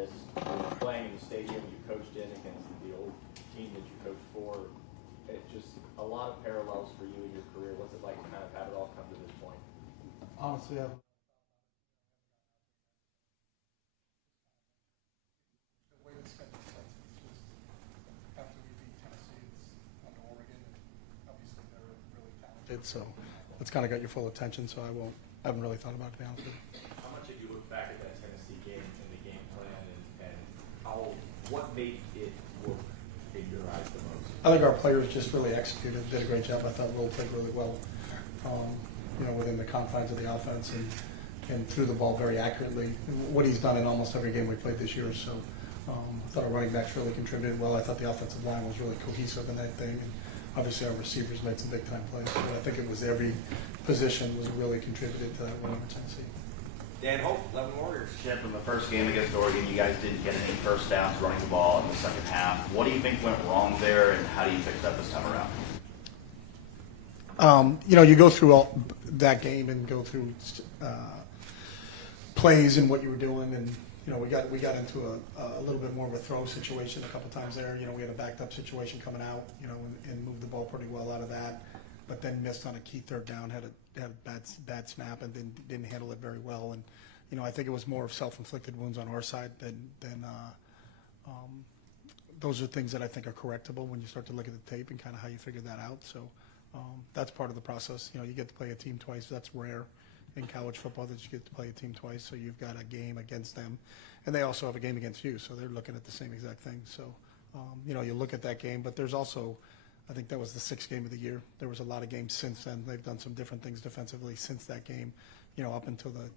this, you're playing in the stadium you coached in against the old team that you coached for. It just a lot of parallels for you in your career. What's it like to kind of have it all come to this point? Honestly, the way to spend this season is just after we beat Tennessee, it's on to Oregon, and obviously they're really talented. So it's kind of got your full attention. So I haven't really thought about it, to be honest with you. How much did you look back at that Tennessee game and the game plan, and what made it work in your eyes the most? I think our players just really executed, did a great job. I thought Will played really well, within the confines of the offense and threw the ball very accurately. What he's done in almost every game we played this year. So I thought our running backs really contributed well. I thought the offensive line was really cohesive in that thing. And obviously our receivers made some big time plays. So I think it was every position was really contributed to that win over Tennessee. Dan Hope, 11 Warriors. Chip, in the first game against Oregon, you guys didn't get any first downs running the ball in the second half. What do you think went wrong there, and how do you fix that this time around? You go through all that game and go through plays and what you were doing, and we got into a little bit more of a throw situation a couple times there. We had a backed up situation coming out, and moved the ball pretty well out of that, but then missed on a key third down, had a bad snap, and then didn't handle it very well. And I think it was more of self-inflicted wounds on our side than those are things that I think are correctable when you start to look at the tape and kind of how you figure that out. So that's part of the process. You get to play a team twice. That's rare in college football that you get to play a team twice. So you've got a game against them, and they also have a game against you. So they're looking at the same exact thing. So you look at that game, but there's also, I think that was the 6th game of the year. There was a lot of games since then. They've done some different things defensively since that game, up until the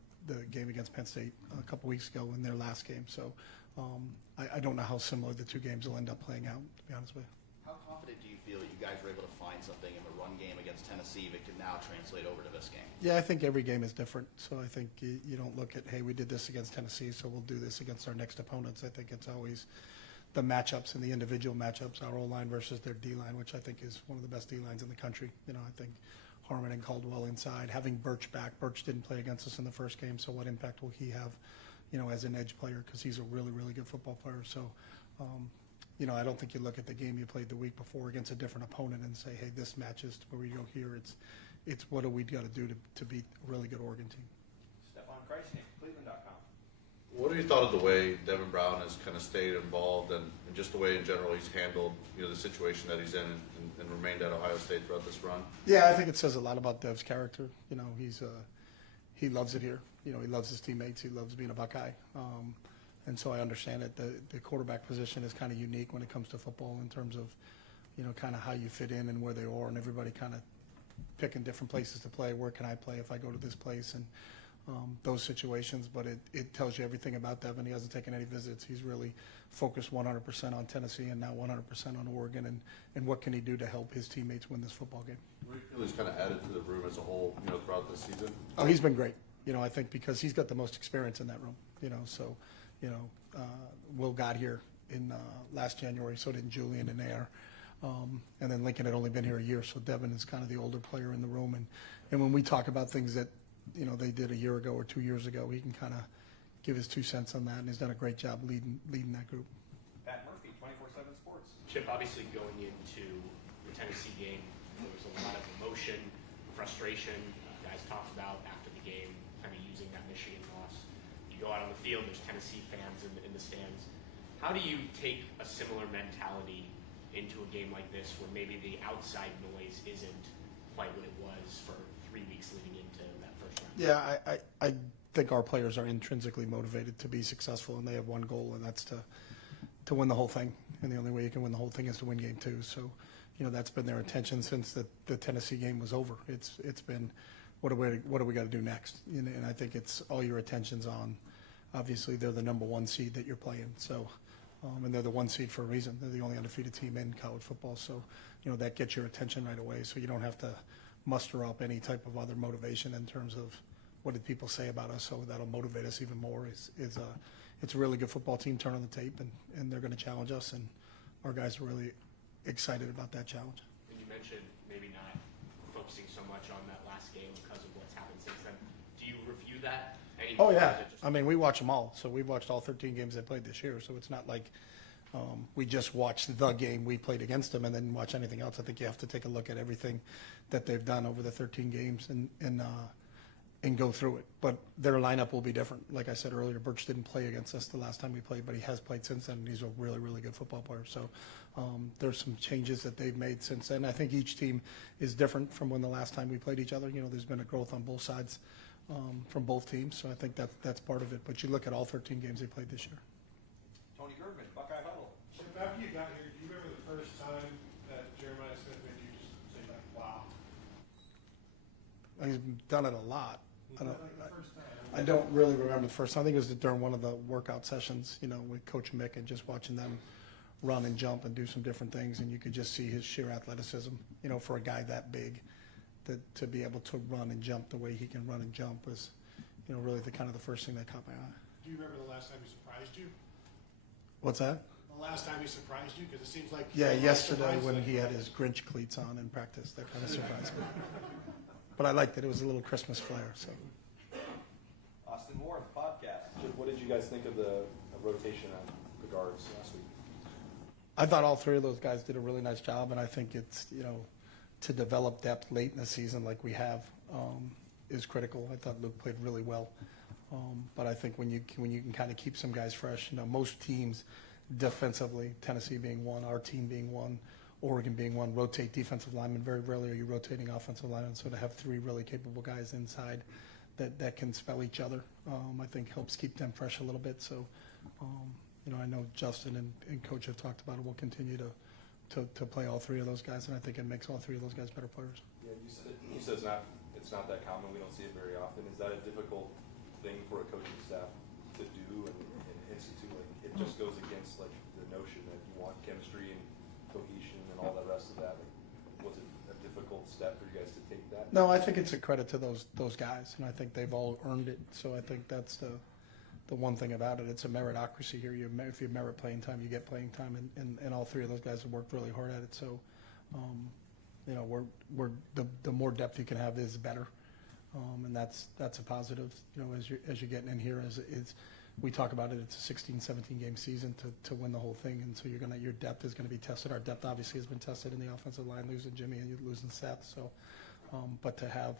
game against Penn State a couple weeks ago in their last game. So I don't know how similar the two games will end up playing out, to be honest with you. How confident do you feel that you guys were able to find something in the run game against Tennessee that can now translate over to this game? Yeah, I think every game is different. So I think you don't look at, hey, we did this against Tennessee, so we'll do this against our next opponents. I think it's always the matchups and the individual matchups, our O-line versus their D-line, which I think is one of the best D-lines in the country. I think Harmon and Caldwell inside, having Birch back. Birch didn't play against us in the first game, so what impact will he have, as an edge player, because he's a really, really good football player. So, I don't think you look at the game you played the week before against a different opponent and say, hey, this matches to where we go here. It's what do we got to do to beat a really good Oregon team. Stephon Kreisnick, Cleveland.com. What have you thought of the way Devin Brown has kind of stayed involved and just the way in general he's handled the situation that he's in and remained at Ohio State throughout this run? Yeah, I think it says a lot about Dev's character. He loves it here. He loves his teammates. He loves being a Buckeye. And so I understand that the quarterback position is kind of unique when it comes to football in terms of, kind of how you fit in and where they are, and everybody kind of picking different places to play. Where can I play if I go to this place? And those situations, but it tells you everything about Devin. He hasn't taken any visits. He's really focused 100% on Tennessee and now 100% on Oregon, and what can he do to help his teammates win this football game. What do you feel he's kind of added to the room as a whole, throughout this season? Oh, he's been great. I think because he's got the most experience in that room. So Will got here in last January, so did Julian and Air. And then Lincoln had only been here a year, so Devin is kind of the older player in the room. And when we talk about things that they did a year ago or 2 years ago, he can kind of give his 2 cents on that, and he's done a great job leading that group. Pat Murphy, 24/7 Sports. Chip, obviously going into the Tennessee game, there was a lot of emotion, frustration. Guys talked about after the game, kind of using that Michigan loss. You go out on the field, there's Tennessee fans in the stands. How do you take a similar mentality into a game like this where maybe the outside noise isn't quite what it was for 3 weeks leading into that first round? Yeah, I think our players are intrinsically motivated to be successful, and they have one goal, and that's to win the whole thing. And the only way you can win the whole thing is to win game 2. So, that's been their intention since the Tennessee game was over. It's been what do we got to do next? And I think it's all your attention's on. Obviously, they're the number 1 seed that you're playing. So, and they're the 1 seed for a reason. They're the only undefeated team in college football. So, that gets your attention right away. So you don't have to muster up any type of other motivation in terms of what did people say about us. So that'll motivate us even more. It's a really good football team. Turn on the tape, and they're going to challenge us. And our guys are really excited about that challenge. And you mentioned maybe not focusing so much on that last game because of what's happened since then. Do you review that Any Oh, or yeah. is it just- I mean, we watch them all. So we watched all 13 games they played this year. So it's not like we just watched the game we played against them and then watch anything else. I think you have to take a look at everything that they've done over the 13 games and go through it. But their lineup will be different. Like I said earlier, Birch didn't play against us the last time we played, but he has played since then, and he's a really, really good football player. So there's some changes that they've made since then. I think each team is different from when the last time we played each other. You know, there's been a growth on both sides from both teams, so I think that's part of it. But you look at all 13 games they played this year. Tony German, Buckeye Huddle. Chip, after you got here, do you remember the first time that Jeremiah Smith made you just say like, wow? He's done it a lot. Was that like the first time? I don't really remember the first time. I think it was during one of the workout sessions, you know, with Coach Mick and just watching them run and jump and do some different things, and you could just see his sheer athleticism, you know, for a guy that big, to be able to run and jump the way he can run and jump was, you know, really the kind of the first thing that caught my eye. Do you remember the last time he surprised you? What's that? The last time he surprised you? Because it seems like. Yeah, so much yesterday surprise when that- he had his Grinch cleats on in practice, that kind of surprised me. But I liked it. It was a little Christmas flair, so. Austin Moore, the podcast. What did you guys think of the rotation on the guards last week? I thought all three of those guys did a really nice job, and I think it's, you know, to develop depth late in the season like we have is critical. I thought Luke played really well, but I think when you can kind of keep some guys fresh, you know, most teams defensively, Tennessee being one, our team being one, Oregon being one, rotate defensive linemen. Very rarely are you rotating offensive linemen, so to have three really capable guys inside that can spell each other, I think helps keep them fresh a little bit. So, you know, I know Justin and Coach have talked about it. We'll continue to play all three of those guys, and I think it makes all three of those guys better players. Yeah, you said it's not that common. We don't see it very often. Is that a difficult thing for a coaching staff to do and institute? Like, it just goes against like the notion that you want chemistry and cohesion and all the rest of that. Like, was it a difficult step for you guys to take that? No, I think it's a credit to those guys, and I think they've all earned it. So I think that's the one thing about it. It's a meritocracy here. If you merit playing time, you get playing time, and all three of those guys have worked really hard at it. So, you know, the more depth you can have is better, and that's a positive. You know, as you're getting in here, as we talk about it, it's a 16, 17 game season to win the whole thing, and so your depth is going to be tested. Our depth obviously has been tested in the offensive line, losing Jimmy and losing Seth. So, but to have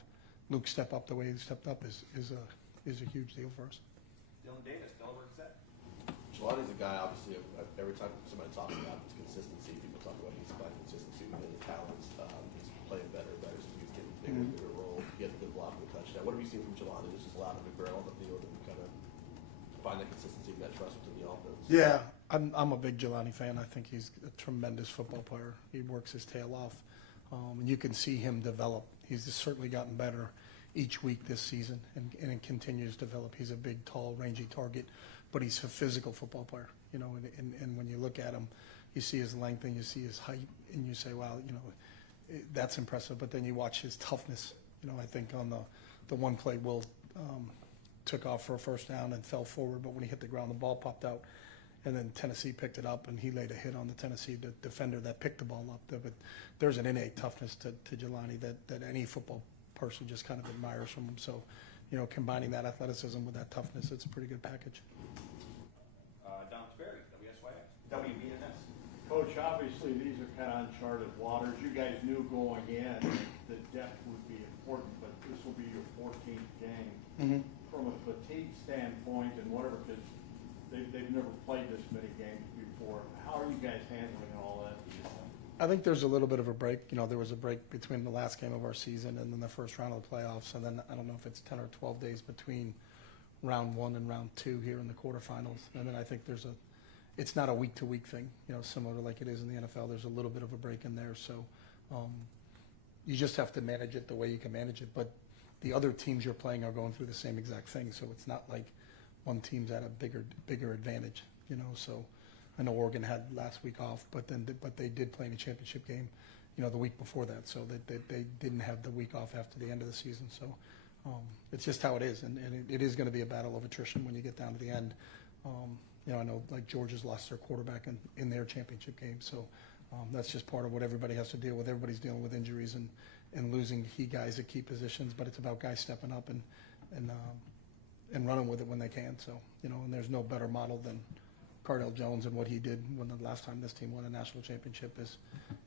Luke step up the way he stepped up is a huge deal for us. Dylan Davis, Delaware Gazette. Jelani's a guy, obviously, every time somebody talks about his consistency, people talk about he's about consistency with his talents. He's playing better and better, so he's getting bigger and bigger role. He has a good block and a touchdown. What have you seen from Jelani that's just allowed him to grow on the field and kind of find that consistency and that trust within the offense? Yeah, I'm a big Jelani fan. I think he's a tremendous football player. He works his tail off, and you can see him develop. He's certainly gotten better each week this season, and it continues to develop. He's a big, tall, rangy target, but he's a physical football player, you know, and when you look at him, you see his length and you see his height, and you say, wow, you know, that's impressive. But then you watch his toughness. You know, I think on the one play, Will took off for a first down and fell forward, but when he hit the ground, the ball popped out, and then Tennessee picked it up, and he laid a hit on the Tennessee defender that picked the ball up. But there's an innate toughness to Jelani that any football person just kind of admires from him. So, you know, combining that athleticism with that toughness, it's a pretty good package. Don Sperry, WSYX. WBNS. Coach, obviously these are kind of uncharted waters. You guys knew going in that depth would be important, but this will be your 14th game. From a fatigue standpoint and whatever, because they've never played this many games before. How are you guys handling all that? I think there's a little bit of a break. You know, there was a break between the last game of our season and then the first round of the playoffs, and then I don't know if it's 10 or 12 days between round one and round two here in the quarterfinals. And then I think it's not a week-to-week thing, you know, similar to like it is in the NFL. There's a little bit of a break in there, so you just have to manage it the way you can manage it. But the other teams you're playing are going through the same exact thing, so it's not like one team's at a bigger advantage, you know. So I know Oregon had last week off, but they did play in a championship game, you know, the week before that, so they didn't have the week off after the end of the season. So it's just how it is, and it is going to be a battle of attrition when you get down to the end. You know, I know like Georgia's lost their quarterback in their championship game, so that's just part of what everybody has to deal with. Everybody's dealing with injuries and losing key guys at key positions, but it's about guys stepping up and running with it when they can. So, and there's no better model than Cardell Jones and what he did when the last time this team won a national championship is,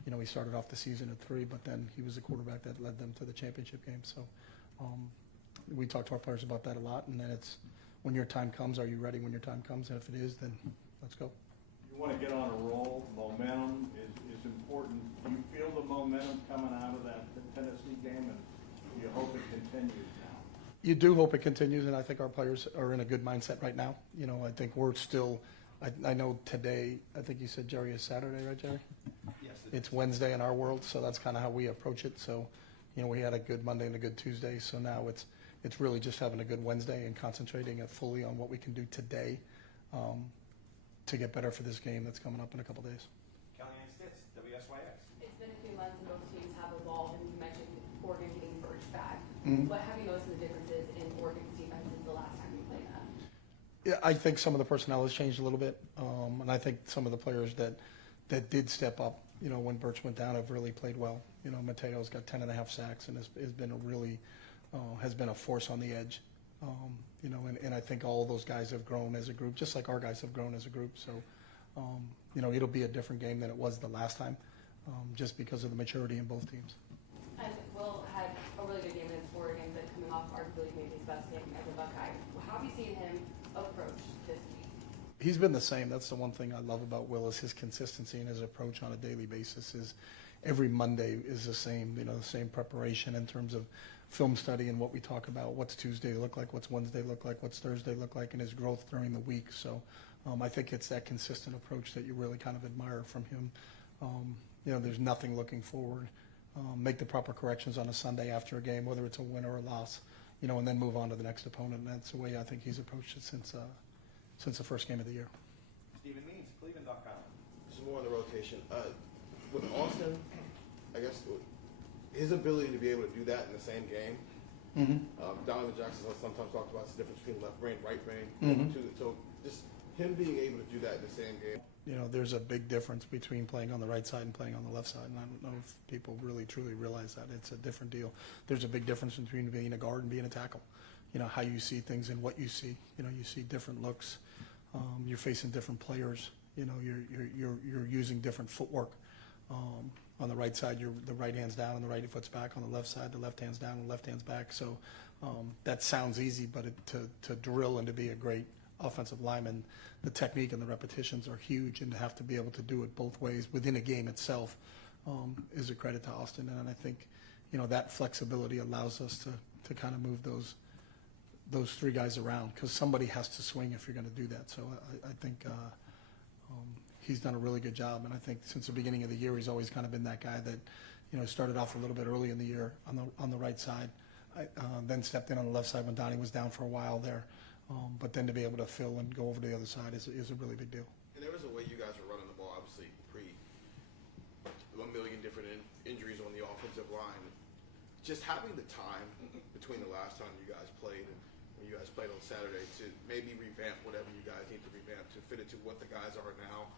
he started off the season at 3, but then he was the quarterback that led them to the championship game. So we talk to our players about that a lot, and then it's when your time comes, are you ready when your time comes? And if it is, then let's go. You want to get on a roll, momentum is important. Do you feel the momentum coming out of that Tennessee game, and you hope it continues now? You do hope it continues, and I think our players are in a good mindset right now. I think we're still, I know today, I think you said, Jerry, is Saturday, right, Jerry? Yes. It's Wednesday in our world, so that's kind of how we approach it. So, we had a good Monday and a good Tuesday, so now it's really just having a good Wednesday and concentrating fully on what we can do today to get better for this game that's coming up in a couple days. Kellyanne Stitz, WSYX. It's been a few months and both teams have evolved, and you mentioned Oregon getting Birch back. Mhm. What have you noticed the differences in Oregon's defense since the last time you played them? Yeah, I think some of the personnel has changed a little bit, and I think some of the players that did step up, when Birch went down, have really played well. Mateo's got 10.5 sacks and has been has been a force on the edge. And I think all of those guys have grown as a group, just like our guys have grown as a group. So, it'll be a different game than it was the last time, just because of the maturity in both teams. And Will had a really good game against Oregon, but coming off arguably maybe his best game as a Buckeye. How have you seen him approach this week? He's been the same. That's the one thing I love about Will is his consistency and his approach on a daily basis. Is every Monday is the same, the same preparation in terms of film study and what we talk about. What's Tuesday look like? What's Wednesday look like? What's Thursday look like? And his growth during the week. So I think it's that consistent approach that you really kind of admire from him. There's nothing looking forward. Make the proper corrections on a Sunday after a game, whether it's a win or a loss, and then move on to the next opponent. And that's the way I think he's approached it since the first game of the year. Stephen Means, Cleveland.com. This is more on the rotation. With Austin, I guess his ability to be able to do that in the same game. Donovan Jackson sometimes talked about the difference between left brain, right brain. So just him being able to do that in the same game. There's a big difference between playing on the right side and playing on the left side, and I don't know if people really truly realize that. It's a different deal. There's a big difference between being a guard and being a tackle. How you see things and what you see. You see different looks. You're facing different players. You're using different footwork. On the right side, the right hand's down and the right foot's back. On the left side, the left hand's down and the left hand's back. So that sounds easy, but to drill and to be a great offensive lineman, the technique and the repetitions are huge, and to have to be able to do it both ways within a game itself is a credit to Austin. And I think that flexibility allows us to kind of move those three guys around, because somebody has to swing if you're going to do that. So I think he's done a really good job, and I think since the beginning of the year he's always kind of been that guy that started off a little bit early in the year on the right side, then stepped in on the left side when Donnie was down for a while there, but then to be able to fill and go over to the other side is a really big deal. And there was a way you guys were running the ball, obviously pre 1 million different injuries on the offensive line. Just having the time between the last time you guys played and when you guys played on Saturday to maybe revamp whatever you guys need to revamp to fit it to what the guys are now.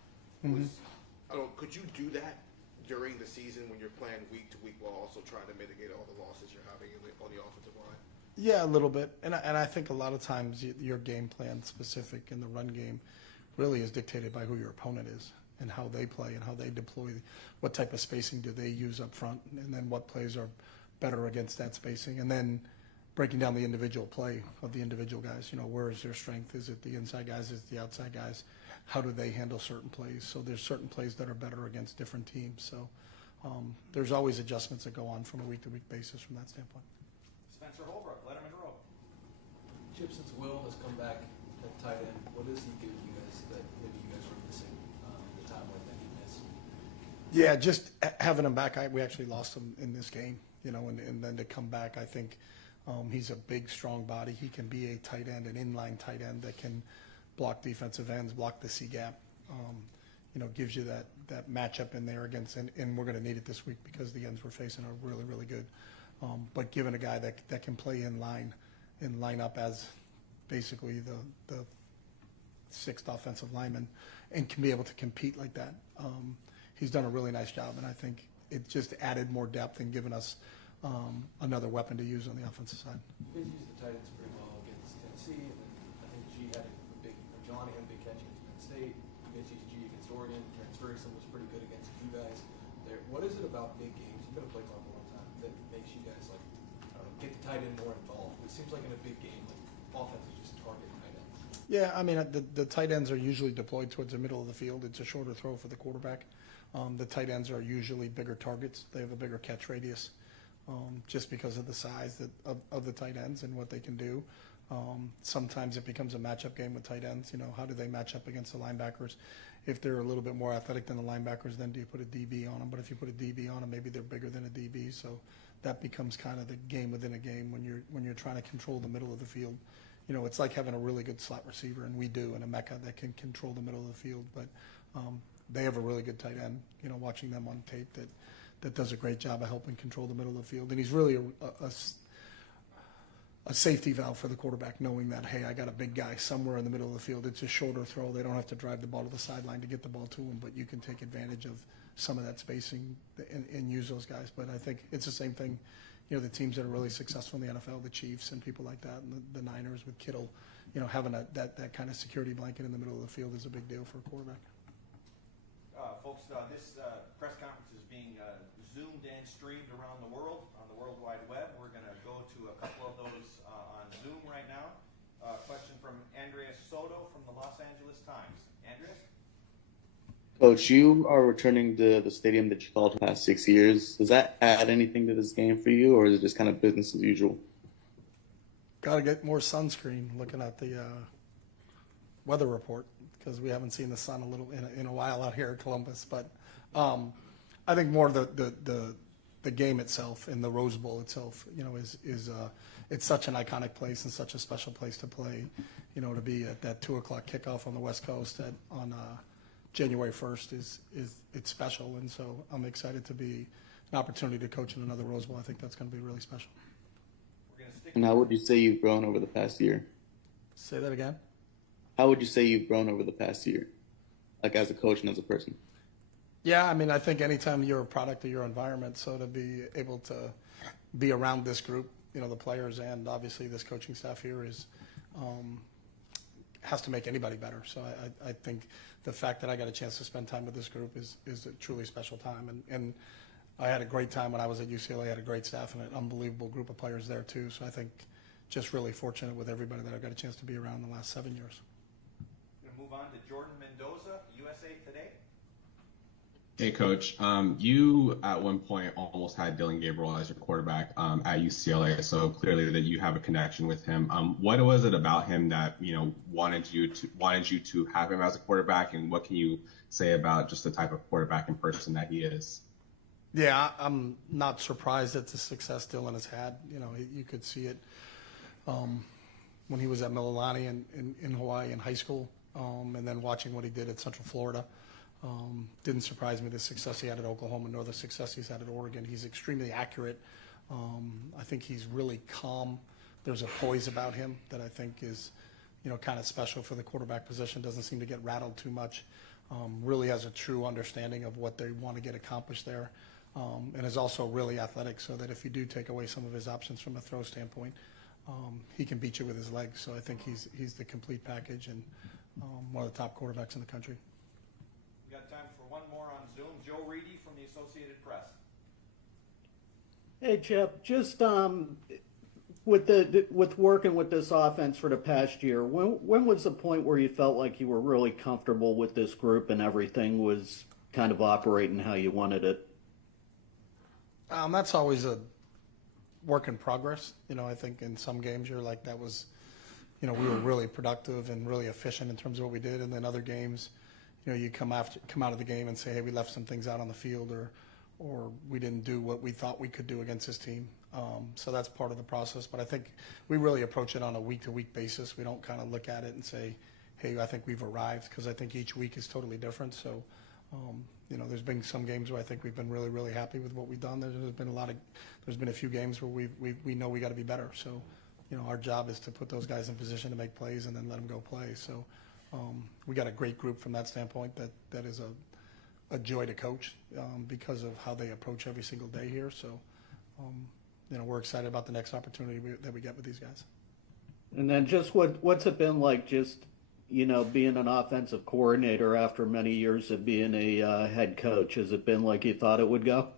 Could you do that during the season when you're playing week to week while also trying to mitigate all the losses you're having on the offensive line? Yeah, a little bit. And I think a lot of times your game plan specific in the run game really is dictated by who your opponent is and how they play and how they deploy. What type of spacing do they use up front, and then what plays are better against that spacing. And then breaking down the individual play of the individual guys. Where is their strength? Is it the inside guys? Is it the outside guys? How do they handle certain plays? So there's certain plays that are better against different teams. So there's always adjustments that go on from a week-to-week basis from that standpoint. Spencer Holbrook, Letterman Row. Chip, since Will has come back at tight end, what does he give you guys that maybe you guys were missing the timeline that he missed? Yeah, just having him back. We actually lost him in this game, and then to come back, I think he's a big, strong body. He can be a tight end, an inline tight end that can block defensive ends, block the C gap. Gives you that matchup in there against, and we're going to need it this week because the ends we're facing are really, really good. But given a guy that can play in line up as basically the sixth offensive lineman and can be able to compete like that, he's done a really nice job. And I think it just added more depth and given us another weapon to use on the offensive side. You guys used the tight ends pretty well against Tennessee. see, and then I think G had a big, or Johnny had a big catch against Penn State. You guys used G against Oregon. Terrence Ferguson was pretty good against you guys. There, what is it about big games? You've been a play clock a long time that makes you guys like, I don't know, get the tight end more involved. It seems like in a big game, like offenses just target tight ends. Yeah, I mean, the tight ends are usually deployed towards the middle of the field. It's a shorter throw for the quarterback. The tight ends are usually bigger targets. They have a bigger catch radius, just because of the size of the tight ends and what they can do. Sometimes it becomes a matchup game with tight ends. You know, how do they match up against the linebackers? If they're a little bit more athletic than the linebackers, then do you put a DB on them? But if you put a DB on them, maybe they're bigger than a DB. So that becomes kind of the game within a game when you're trying to control the middle of the field. You know, it's like having a really good slot receiver, and we do, in a Mecca that can control the middle of the field. But they have a really good tight end. You know, watching them on tape that does a great job of helping control the middle of the field. And he's really a safety valve for the quarterback, knowing that, hey, I got a big guy somewhere in the middle of the field. It's a shorter throw. They don't have to drive the ball to the sideline to get the ball to him, but you can take advantage of some of that spacing and use those guys. But I think it's the same thing. You know, the teams that are really successful in the NFL, the Chiefs and people like that, and the Niners with Kittle, you know, having that kind of security blanket in the middle of the field is a big deal for a quarterback. Folks, this press conference is being zoomed and streamed around the world on the World Wide Web. We're going to go to a couple of those on Zoom right now. Question from Andreas Soto from the Los Angeles Times. Andreas? Coach, you are returning to the stadium that you called the past 6 years. Does that add anything to this game for you, or is it just kind of business as usual? Got to get more sunscreen looking at the weather report, because we haven't seen the sun in a while out here in Columbus. But I think more the game itself and the Rose Bowl itself, you know, is it's such an iconic place and such a special place to play. You know, to be at that 2:00 kickoff on the West Coast on January 1st it's special, and so I'm excited to be an opportunity to coach in another Rose Bowl. I think that's going to be really special. And how would you say you've grown over the past year? Say that again. How would you say you've grown over the past year, like as a coach and as a person? Yeah, I mean, I think anytime you're a product of your environment, so to be able to be around this group, you know, the players and obviously this coaching staff here has to make anybody better. So I think the fact that I got a chance to spend time with this group is a truly special time. And I had a great time when I was at UCLA. I had a great staff and an unbelievable group of players there too. So I think just really fortunate with everybody that I've got a chance to be around the last 7 years. We're going to move on to Jordan Mendoza, USA Today. Hey, Coach. You at one point almost had Dylan Gabriel as your quarterback at UCLA, so clearly that you have a connection with him. What was it about him that wanted you to have him as a quarterback, and what can you say about just the type of quarterback and person that he is? Yeah, I'm not surprised at the success Dylan has had. You know, you could see it when he was at Mililani in Hawaii in high school, and then watching what he did at Central Florida. Didn't surprise me the success he had at Oklahoma, nor the success he's had at Oregon. He's extremely accurate. I think he's really calm. There's a poise about him that I think is, kind of special for the quarterback position. Doesn't seem to get rattled too much. Really has a true understanding of what they want to get accomplished there, and is also really athletic, so that if you do take away some of his options from a throw standpoint, he can beat you with his legs. So I think he's the complete package and one of the top quarterbacks in the country. We got time for one more on Zoom. Joe Reedy from the Associated Press. Hey, Chip, just with working with this offense for the past year, when was the point where you felt like you were really comfortable with this group and everything was kind of operating how you wanted it? That's always a work in progress. I think in some games you're like, that was, we were really productive and really efficient in terms of what we did, and then other games, you come out of the game and say, hey, we left some things out on the field, or we didn't do what we thought we could do against this team. So that's part of the process. But I think we really approach it on a week-to-week basis. We don't kind of look at it and say, hey, I think we've arrived, because I think each week is totally different. So, there's been some games where I think we've been really, really happy with what we've done. There's been a few games where we know we got to be better. So, our job is to put those guys in position to make plays and then let them go play. So we got a great group from that standpoint that is a joy to coach because of how they approach every single day here. So, we're excited about the next opportunity that we get with these guys. And then just what's it been like just, being an offensive coordinator after many years of being a head coach? Has it been like you thought it would go?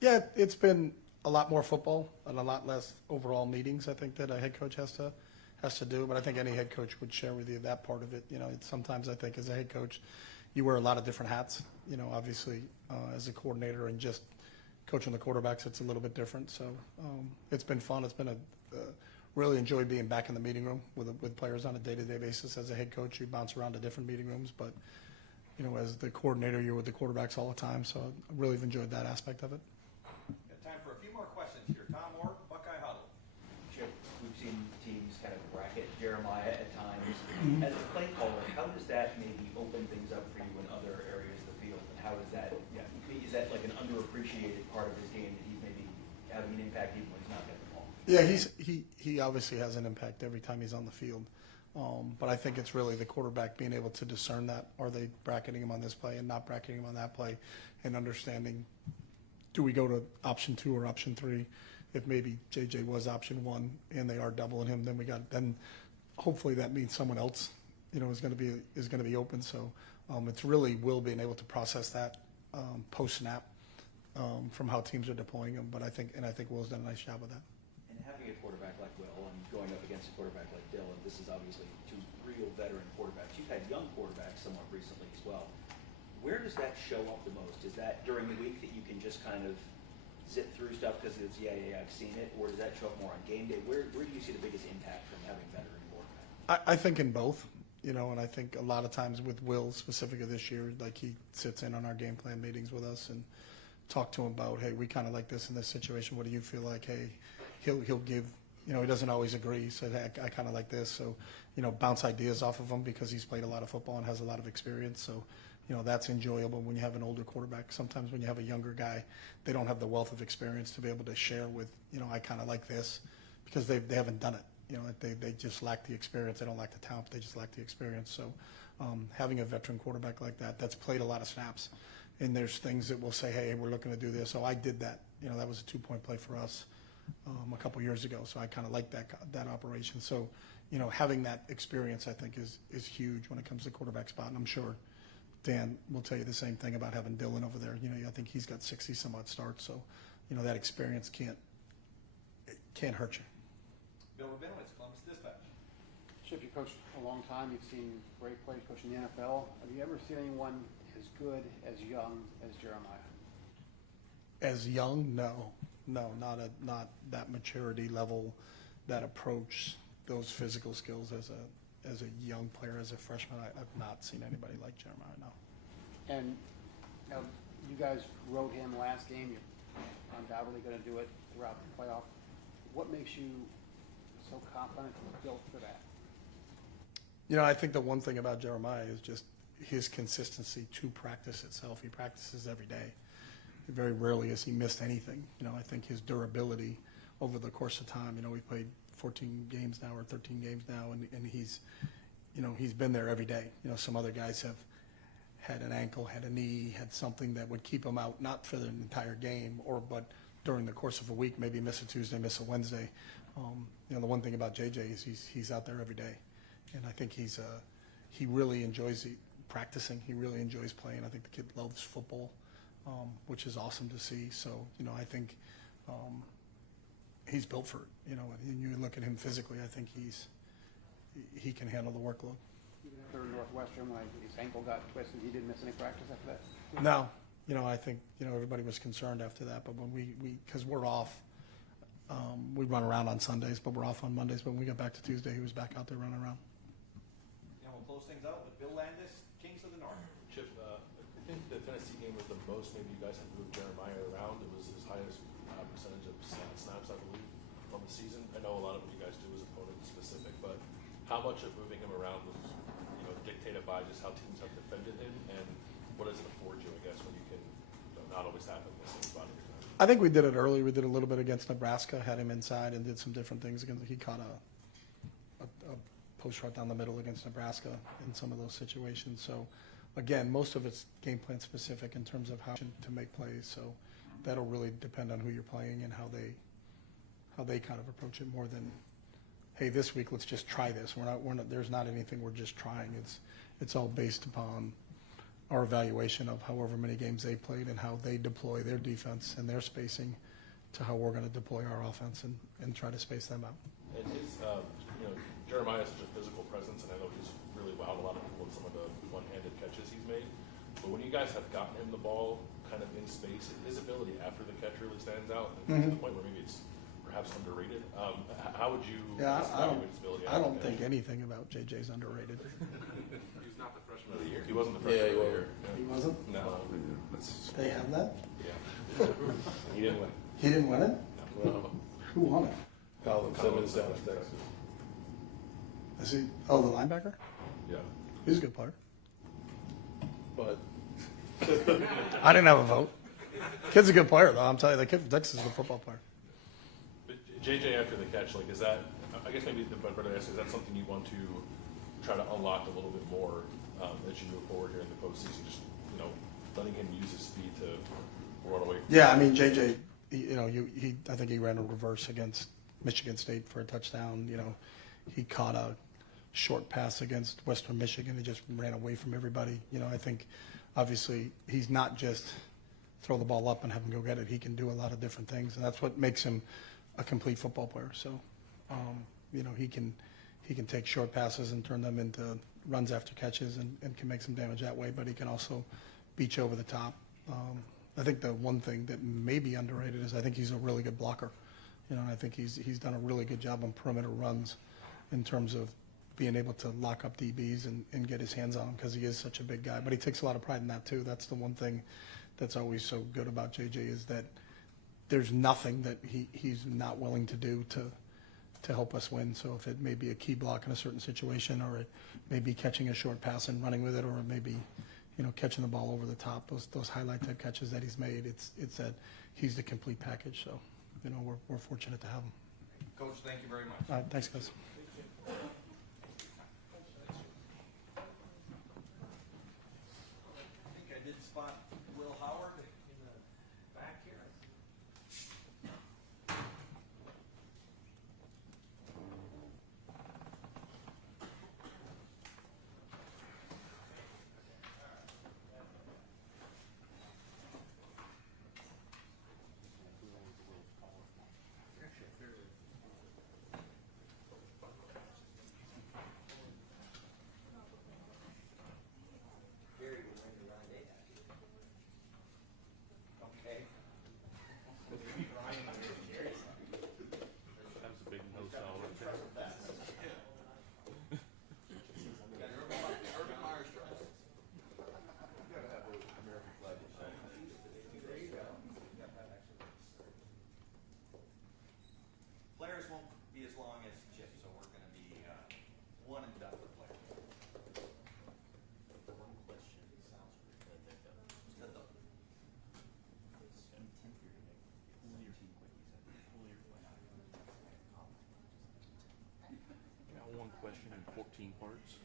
Yeah, it's been a lot more football and a lot less overall meetings, I think, that a head coach has to do. But I think any head coach would share with you that part of it. Sometimes I think as a head coach, you wear a lot of different hats. Obviously, as a coordinator and just coaching the quarterbacks, it's a little bit different. So it's been fun. It's been really enjoyed being back in the meeting room with players on a day-to-day basis. As a head coach, you bounce around to different meeting rooms, but as the coordinator, you're with the quarterbacks all the time. So I really have enjoyed that aspect of it. Got time for a few more questions here. Tom Moore, Buckeye Huddle. Chip, we've seen teams kind of bracket Jeremiah at times. As a play caller, how does that maybe open things up for you in other areas of the field? And how is that, is that like an underappreciated part of his game that he's maybe having an impact even when he's not getting the ball? Yeah, he obviously has an impact every time he's on the field. But I think it's really the quarterback being able to discern that. Are they bracketing him on this play and not bracketing him on that play, and understanding, do we go to option 2 or option 3? If maybe JJ was option 1 and they are doubling him, then hopefully that means someone else, is going to be open. So it's really Will being able to process that post snap from how teams are deploying him. But I think Will's done a nice job of that. And having a quarterback like Will and going up against a quarterback like Dylan, this is obviously 2 real veteran quarterbacks. You've had young quarterbacks somewhat recently as well. Where does that show up the most? Is that during the week that you can just kind of sit through stuff because it's, I've seen it, or does that show up more on game day? Where do you see the biggest impact from having a veteran quarterback? I think in both, and I think a lot of times with Will, specifically this year, like he sits in on our game plan meetings with us and talk to him about, hey, we kind of like this in this situation. What do you feel like? Hey, he'll give, he doesn't always agree. So hey, I kind of like this. So, bounce ideas off of him because he's played a lot of football and has a lot of experience. So, that's enjoyable when you have an older quarterback. Sometimes when you have a younger guy, they don't have the wealth of experience to be able to share with, I kind of like this, because they haven't done it. They just lack the experience. They don't lack the talent. They just lack the experience. So having a veteran quarterback like that, that's played a lot of snaps. And there's things that will say, hey, we're looking to do this. So I did that. That was a 2-point play for us a couple years ago. So I kind of like that operation. So, having that experience, I think, is huge when it comes to quarterback spot. And I'm sure Dan will tell you the same thing about having Dylan over there. I think he's got 60 some odd starts. So, that experience can't hurt you. Bill Rabinowitz, Columbus Dispatch. Chip, you coached a long time. You've seen great plays coaching the NFL. Have you ever seen anyone as good, as young as Jeremiah? As young? No, not that maturity level, that approach, those physical skills as a young player, as a freshman. I've not seen anybody like Jeremiah, no. And you guys rode him last game. You're undoubtedly going to do it throughout the playoff. What makes you so confident and built for that? I think the one thing about Jeremiah is just his consistency to practice itself. He practices every day. Very rarely has he missed anything. I think his durability over the course of time, we played 14 games now or 13 games now, and he's been there every day. Some other guys have had an ankle, had a knee, had something that would keep him out, not for the entire game, but during the course of a week, maybe miss a Tuesday, miss a Wednesday. The one thing about JJ is he's out there every day, and I think he really enjoys practicing. He really enjoys playing. I think the kid loves football, which is awesome to see. So I think he's built for it. And you look at him physically, I think he can handle the workload. Even after Northwestern, when his ankle got twisted, he didn't miss any practice after that? No. I think, everybody was concerned after that, but when because we're off, we run around on Sundays, but we're off on Mondays. But when we got back to Tuesday, he was back out there running around. We'll close things out with Bill Landis, Kings of the North. Chip, I think the Tennessee game was the most maybe you guys have moved Jeremiah around. It was his highest percentage of snaps, I believe, on the season. I know a lot of what you guys do is opponent specific, but how much of moving him around was dictated by just how teams have defended him, and what does it afford you, I guess, when you can not always have him in the same spot every time? I think we did it early. We did a little bit against Nebraska, had him inside, and did some different things. He caught a post right down the middle against Nebraska in some of those situations. So, again, most of it's game plan specific in terms of how to make plays. So that'll really depend on who you're playing and how they kind of approach it more than hey, this week let's just try this. We're not. There's not anything we're just trying. It's all based upon our evaluation of however many games they played and how they deploy their defense and their spacing to how we're going to deploy our offense and try to space them out. And his, Jeremiah is such a physical presence, and I know he's really wowed a lot of people with some of the one-handed catches he's made. But when you guys have gotten him the ball kind of in space, his ability after the catch really stands out, and to the point where maybe it's perhaps underrated. How would you describe his ability? I don't think anything about JJ's underrated. He's not the freshman of the year. He wasn't the freshman of the year. He wasn't? No. They have that? Yeah. He didn't win. He didn't win it? No. Who won it? Calif Simmons down at Texas. Is he? Oh, the linebacker? Yeah. He's a good player. But I didn't have a vote. Kid's a good player, though. I'm telling you, the kid from Texas is a football player. But JJ after the catch, like, is that? I guess maybe the better answer is that something you want to try to unlock a little bit more as you move forward here in the postseason. Just letting him use his speed to run away. Yeah, I mean JJ. I think he ran a reverse against Michigan State for a touchdown. He caught a short pass against Western Michigan. He just ran away from everybody. I think obviously he's not just throw the ball up and have him go get it. He can do a lot of different things, and that's what makes him a complete football player. So, he can take short passes and turn them into runs after catches and can make some damage that way, but he can also beat you over the top. I think the one thing that may be underrated is I think he's a really good blocker. I think he's done a really good job on perimeter runs in terms of being able to lock up DBs and get his hands on him because he is such a big guy. But he takes a lot of pride in that too. That's the one thing that's always so good about JJ is that there's nothing that he's not willing to do to help us win. So if it may be a key block in a certain situation, or it may be catching a short pass and running with it, or it may be catching the ball over the top, those highlight type catches that he's made, it's that he's the complete package. So, we're fortunate to have him. Coach, thank you very much. All right, thanks, guys. I think I did spot Will Howard in the back here. Okay. That's a big no sell right there. Urban Meyer's dress. Players won't be as long as Chip, so we're going to be one and done for players. One question. Got one question in 14 parts.